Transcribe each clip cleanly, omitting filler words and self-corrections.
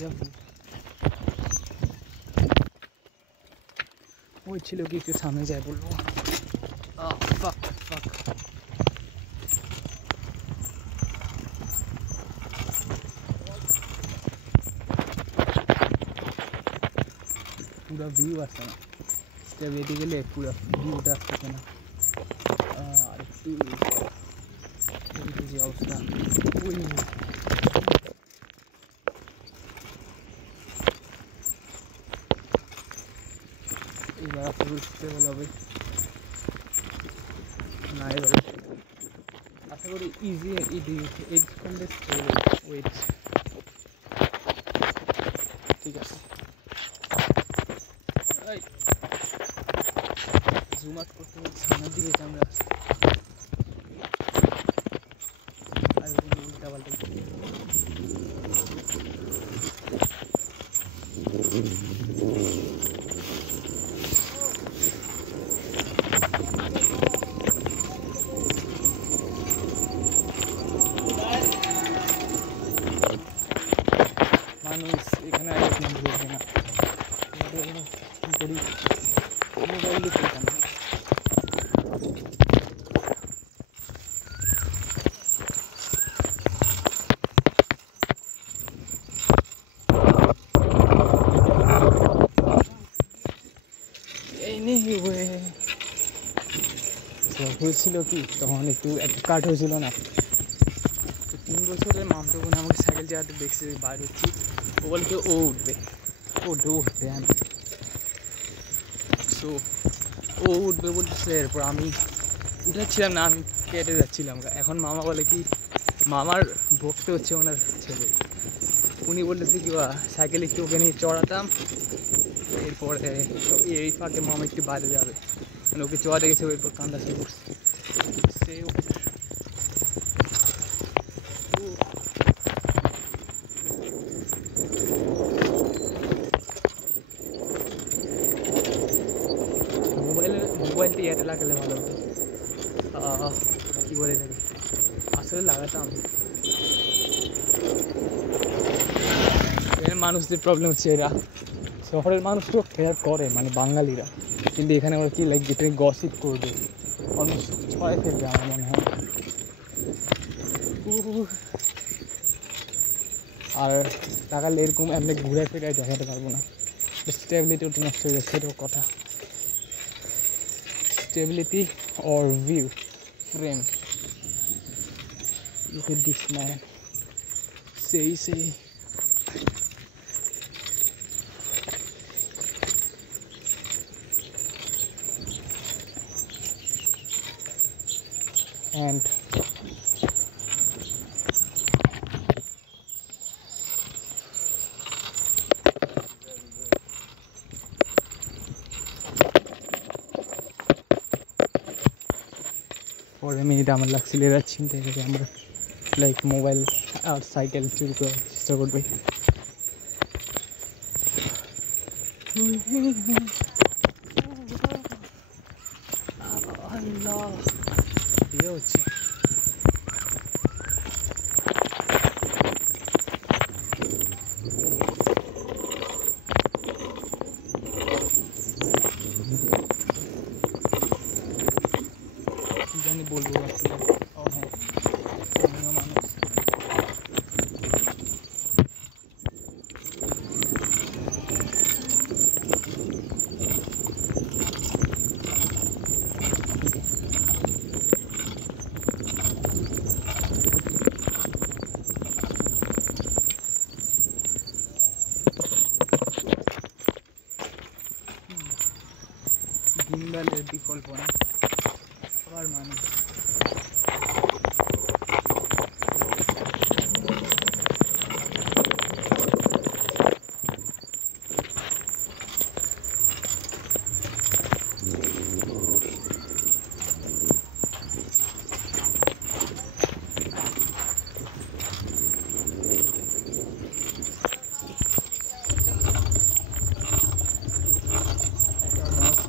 যাবো ওই ছিল কি একটু সামনে যায় বলবো पूरा व्यू আসছে না স্টেপ এদিকে গেলে পুরো ভিউটা আসছে না আর একটু এদিকে যে অবস্থা ওই এবার আসলে স্টেবল হবে না এবারে আশা করি ইজি এইট করলে স্টেবল ওয়েট ঠিক আছে জুম আউট করতে হচ্ছে সামনের দিকে ক্যামেরা আছে আর উল্টা পাল্টা মানুষ এখানে বুঝবে না করি মোবাইলে চলতাম হয়েছিল কি তখন একটু একটা কাট হয়েছিল না তো 3 বছরের মামতো বোন আমাকে সাইকেল চালাতে দেখছে বাইরে হচ্ছি ও বলতে ও উঠবে আমি সো ও উঠবে বলতেছে এরপর আমি উঠেছিলাম না আমি কেটে যাচ্ছিলাম এখন মামা বলে কি মামার ভক্ত হচ্ছে ওনার ছেলে উনি বলতেছে কি বা সাইকেল একটু ওকে নিয়ে চড়াতাম এরপরে এই ফাঁকে মামা একটু বাইরে যাবে মানে ওকে চড়াতে গেছে এরপর কান্দা শুরু করছে সে মোবাইলটা এয়ারটেল লাগালে ভালো হতো কী বলে থাকে আসলে লাগাতাম এখানে মানুষদের প্রবলেম হচ্ছে এরা শহরের মানুষ তো কেয়ার করে মানে বাঙালিরা কিন্তু এখানে ওরা কি লাইক যেটা গসিপ করবে অলমোস্ট 6 ফেলবে আমার মনে হয় আর টাকালে এরকম এমনি ঘুরে ফিরে দেখাতে পারবো না স্টেবিলিটি ওটা নষ্ট হয়ে যাচ্ছে সেটাও কথা stability or view frame look at this man say and পরে মিনিট আমার লাগছিল এরা চিন্তা করে আমরা লাইক মোবাইল আর সাইকেল চুরি করার চেষ্টা করবে আল্লাহ বিয়ে হচ্ছে জানি বলবো ও হ্যাঁ মানুষ দিনবেলার বিকল্প না আবার মানুষ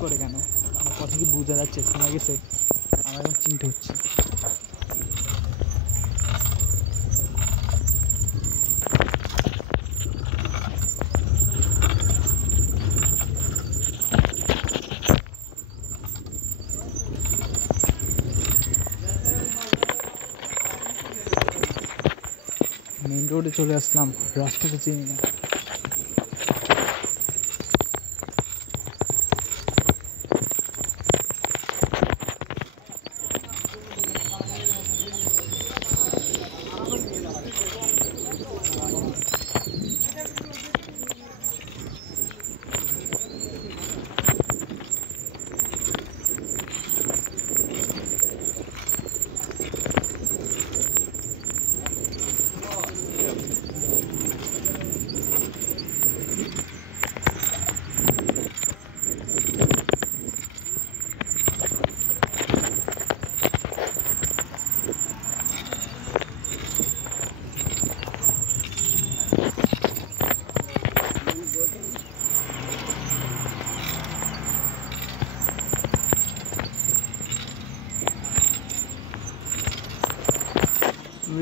করে কেন আমার কথা কি বোঝা যাচ্ছে শোনা গেছে আমার এখন চিন্তা হচ্ছে রোডে চলে আসলাম, রাস্তাটা চিনি না।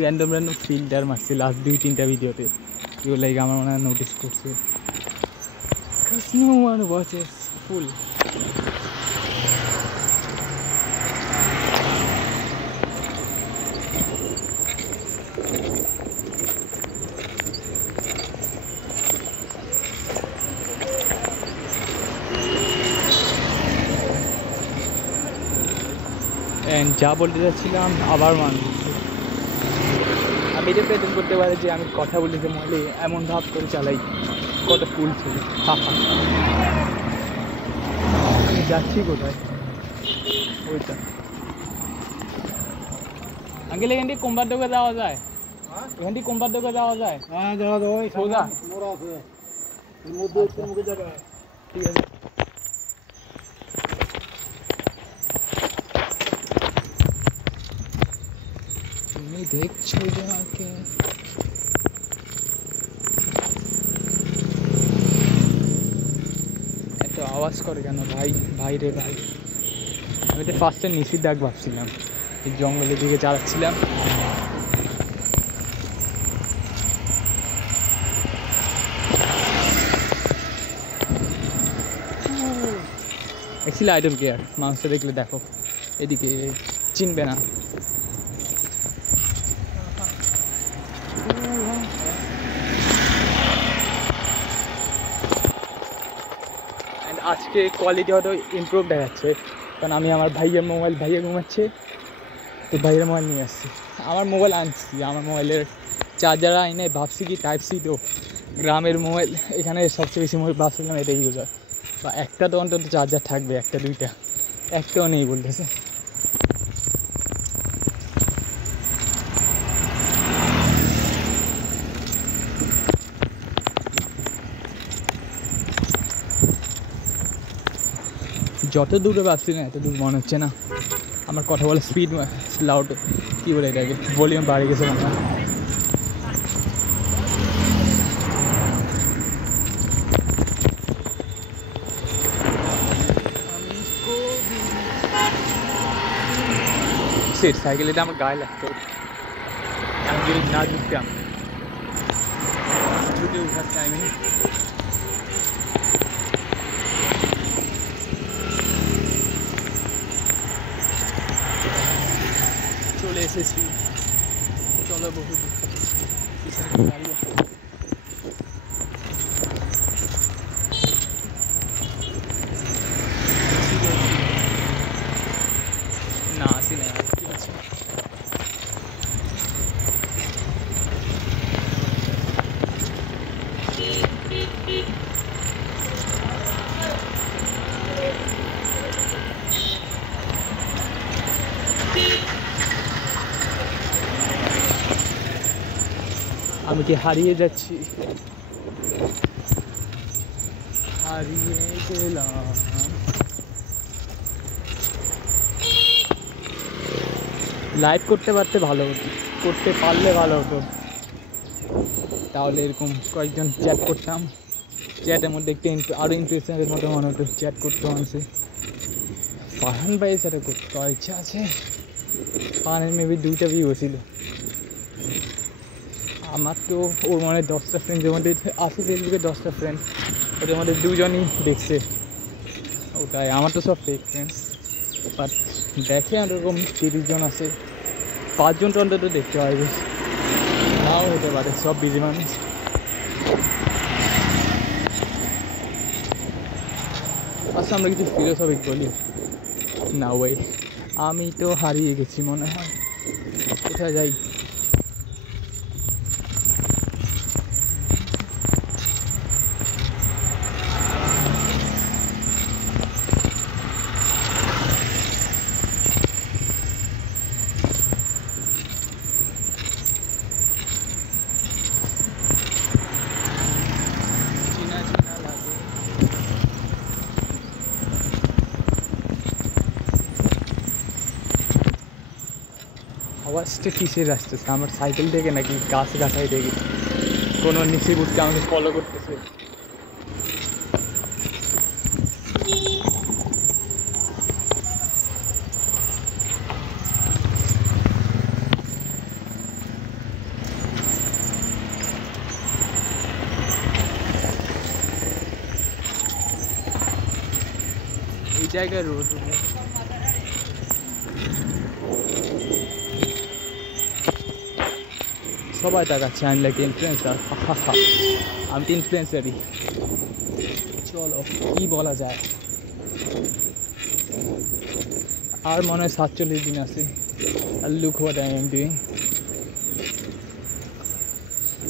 র্যান্ডম ফিল্টার মারছি লাস্ট 2-3টা ভিডিওতে, এগুলো লাইক আমার মনে হয় নোটিস করছে। No one watches full. যা বলতে যাচ্ছিলাম আবার মানুষ আমি এটা প্রেজেন্ট করতে পারি যে আমি কথা বলি যে মলে এমন ভাব করে চালাই, কত ফুল ছিল। আমি যাচ্ছি কোথায়? ওইটা আঙ্কেল, এখান থেকে কোম্পার দোকানে যাওয়া যায়? এখান থেকে কোম্পার দোকানে যাওয়া যায়? হ্যাঁ যাওয়া যায়। সোজা ঠিক আছে। তুমি দেখছো যাকে, এত আওয়াজ করে কেন ভাই? ভাই রে ভাই, আমি তো ফার্স্টে নিষিদ্ধাক ভাবছিলাম, এই জঙ্গলের দিকে চালাচ্ছিলাম। অ্যাকচুয়ালি আই ডোন্ট কেয়ার, মানুষটা দেখলে দেখো এদিকে চিনবে না। আজকে কোয়ালিটি হয়তো ইমপ্রুভ দেখাচ্ছে, কারণ আমি আমার ভাইয়ের মোবাইল, ভাইয়া ঘুমাচ্ছে তো ভাইয়ের মোবাইল নিয়ে আসছি। আমার মোবাইল আনছি, আমার মোবাইলের চার্জার আইনে ভাবছি কি টাইপ সি, তো গ্রামের মোবাইল, এখানে সবচেয়ে বেশি মোবাইল ভাবছিলাম এটা ইউজ হয়, বা একটা তো অন্তত চার্জার থাকবে, একটা দুইটা, একটাও নেই বলতেছে। যত দূরে ভাবছি না এত দূর মনে হচ্ছে না। আমার কথা বলে স্পিড লাউড, কী বলে এটাকে, ভলিউম বাড়ে গেছে মনে হয়। সাইকেল এটা আমার গায়ে লাগতো, আমি যদি না ঢুকতাম ঢুকে উঠার টাইমে। চলে এসেছি, চলো বহু না আসি না, কি আছে আমি কি হারিয়ে যাচ্ছি? হারিয়ে গেলাম। লাইভ করতে পারতে ভালো হতো, করতে পারলে ভালো হতো, তাহলে এরকম কয়েকজন চ্যাট করতাম, চ্যাটের মধ্যে একটু আরও ইন্টারেস্টের মতো মনে হতো, চ্যাট করতে মানুষে। ফারহান ভাইয়ের সাথে করতে ইচ্ছা আছে, ফারহানের মেবি 2টা ভিউ ছিল। আমার তো ওর মনে 10টা ফ্রেন্ডের মধ্যে আছে, ফেসবুকে 10টা ফ্রেন্ড, ওদের মধ্যে 2জনই দেখছে ওটাই। আমার তো সব ফেক ফ্রেন্ডস, বাট দেখে এরকম 30 জন আছে, 5 জন অন্তত দেখতে পারবে। নাও হতে পারে, সব বিজি মানুষ। আচ্ছা আমরা কিছু ফিলোসফিক বলি না ভাই, আমি তো হারিয়ে গেছি মনে হয়, কোথায় যাই? আওয়াজটা কিসের আসতেছে? আমার সাইকেল থেকে নাকি গাছ গাছাই থেকে কোনো নিচে উঠতে আমাকে ফলো করতেছে? এই জায়গায় রোড সবাই তাকাচ্ছে, আমি লাইক ইনফ্লুয়েন্সার। আমি তো ইনফ্লুয়েন্সারই। চলো কি বলা যায়, আর মনে হয় 47 দিন আছে। আর look what I am doing.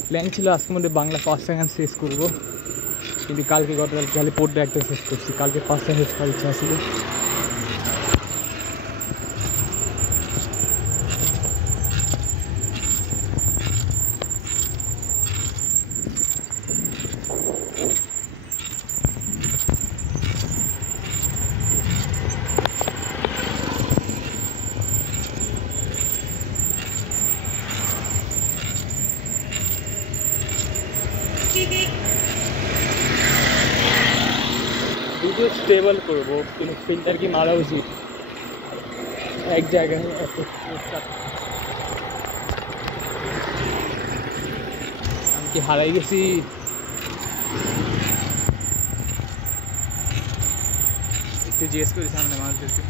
Plan ছিল আজকের মধ্যে বাংলা 5 সেকেন্ড শেষ করবো, কিন্তু কালকে গতকাল খালি পড়তে একটা শেষ করছি। কালকে 5 সেকেন্ড শেষ করার ইচ্ছা ছিল। ভিডিও স্টেবল করবো, কিন্তু ফিল্টার কি মারা উচিত? এক জায়গায় আমি কি হারাই গেছি? একটু জিজ্ঞেস করি সামনে মানুষদেরকে।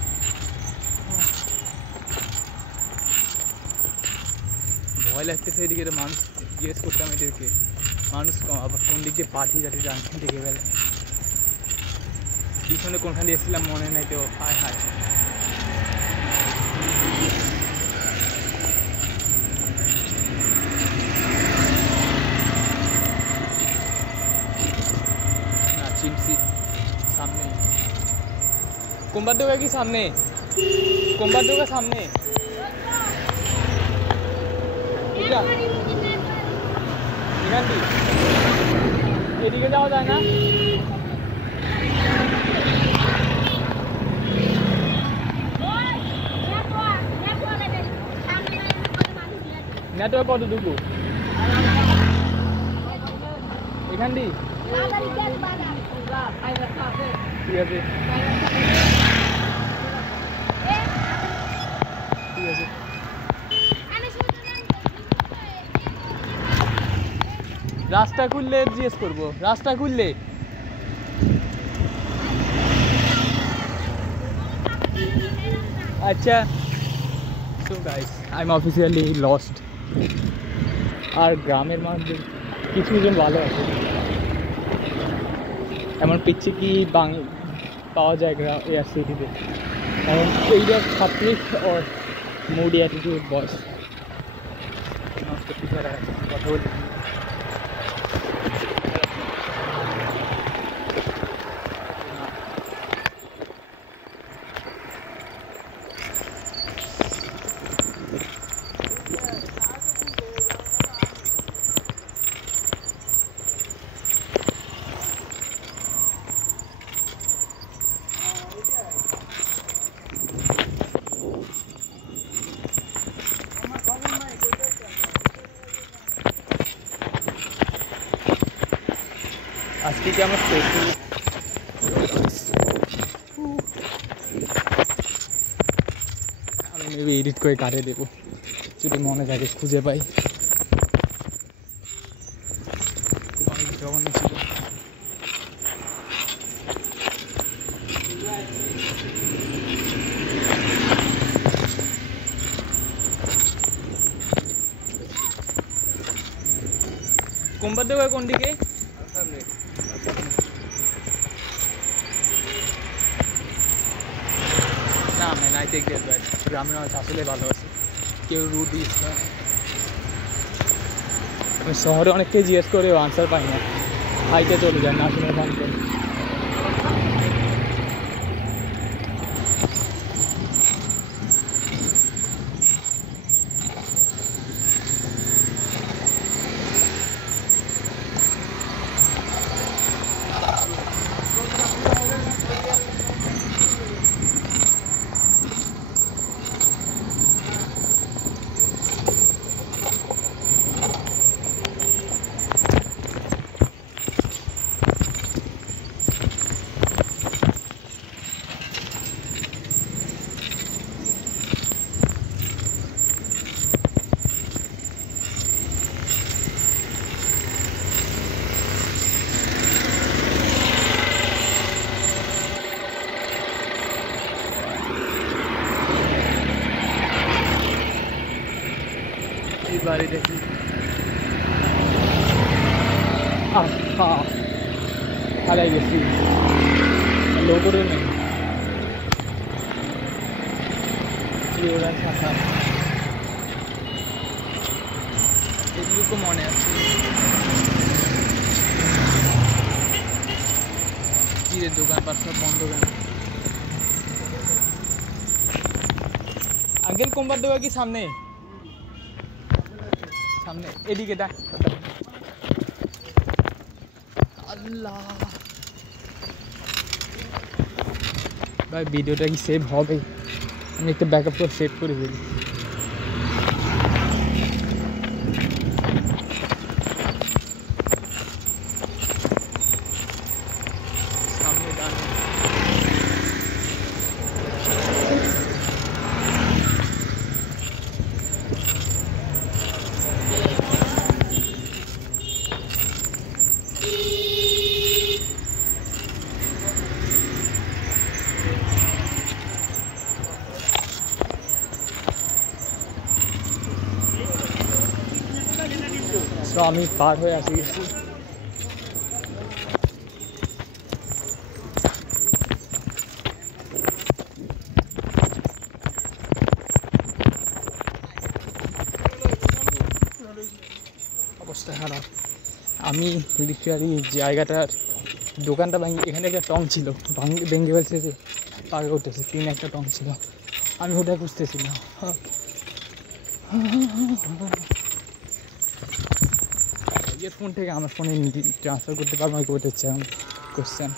ভয় লাগতেছে এদিকে, মানুষ জিজ্ঞেস করতাম এদেরকে, মানুষ আবার কোন দিক দিয়ে পার্টি যাতে জানছেন দেখে ফেলে। পিছনে কোনখানে এসেছিলাম মনে নাই তো। হায় হায়, না চিমসি সামনে। कुंभार की सामने, कुंभार का सामने এদিকে যাওয়া যায় না? নেটওয়ার্ক কতটুকু এখান দিয়ে? ঠিক আছে ঠিক আছে। রাস্তা খুললে জিজ্ঞেস করবো, রাস্তা খুললে। আচ্ছা, so guys I am officially lost. আর গ্রামের মানুষদের কিছুজন ভালো আছে, এমন পিচ্ছে কি পাওয়া যায় এয়ার সিটিতে। কারণ এইটা ছাত্রিক ওর মুডি অ্যাটিটিউড বয়স কথা বলতে। আজকে কি আমরা আমি মেবি এডিট করে কাটে দেবো যদি মনে থাকে, খুঁজে পাই। অনেক জঘন্য ছিল। কোম্পাদেওয়া কোন দিকে? No man, I take that back. গ্রামের মানুষ আসলে ভালো আছে, কেউ রুট দিস না। আমি শহরে অনেককে জিজ্ঞেস করেও আনসার পাই না, হাইটে চলে যায় না শুনে ফোন করে। বাড়ি দেখি হালাই গেছি, লোকেরও নেই। এগুলো মনে আছে কিরে, দোকানপাট সব বন্ধ কেন? আগের কোম্পার দেওয়া কি সামনে? সামনে এদিকে দেখ। আল্লাহ ভাই, ভিডিওটা কি সেভ হবে? আমি একটা ব্যাকআপ করে সেভ করে ফেলি। সামনে দাঁড়িয়ে আমি পার হয়ে আসি গেছি। অবস্থা খারাপ। আমি লিটারালি জায়গাটার দোকানটা ভাঙি, এখানে একটা টং ছিল, ভেঙে ফেলছে, যে পাকে উঠেছে, তিন একটা টং ছিল, আমি ওটা খুঁজতেছিলাম। ইয়ারফোন থেকে আমার ফোনে ট্রান্সফার করতে পারবো, আমি করতে চাই কোশ্চেন।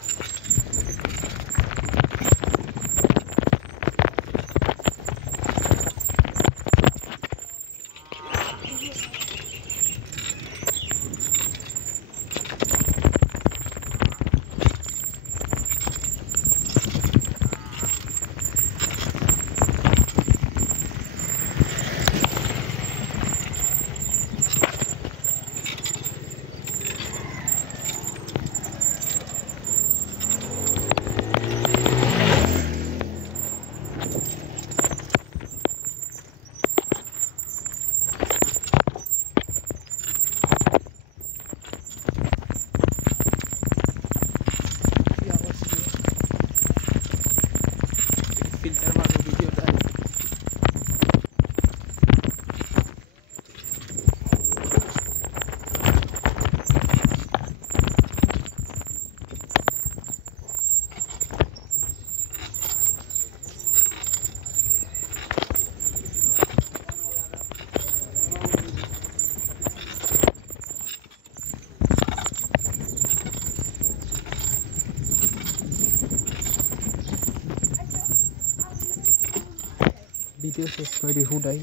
filter मारो वीडियो का। ভিডিও শেষ করে হুডাই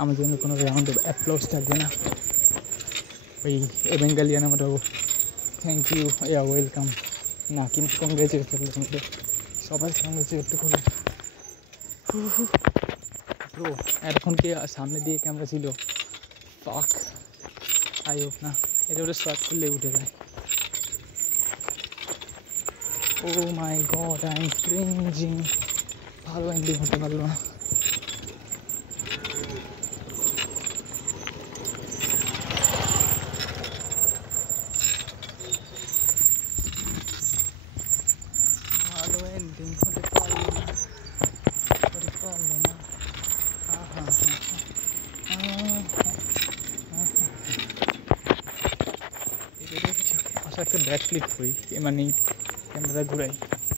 আমার জন্য কোনো রাউন্ড অফ অ্যাপ্লজ থাকবে না। ওই বেঙ্গালিয়ান আমার থ্যাংক ইউ, ইয়া ওয়েলকাম না, কিন্তু কংগ্রেচুলেট করলে সবাই কংগ্রেচুলেট করে। ব্রো এখন কি সামনে দিয়ে ক্যামেরা ছিল? ফাক, আই হোপ না এটা ওটা স্টার্ট করলে উঠে যায়। ও মাই গড, আই এম ক্রিঞ্জিং। ভালো এন্ডিং হতে পারলো না। দিন হতে পারলো না, হতে পারলো না। আচ্ছা, একটা ব্যাক ক্লিক করি, মানে ক্যামেরা ঘুরাই।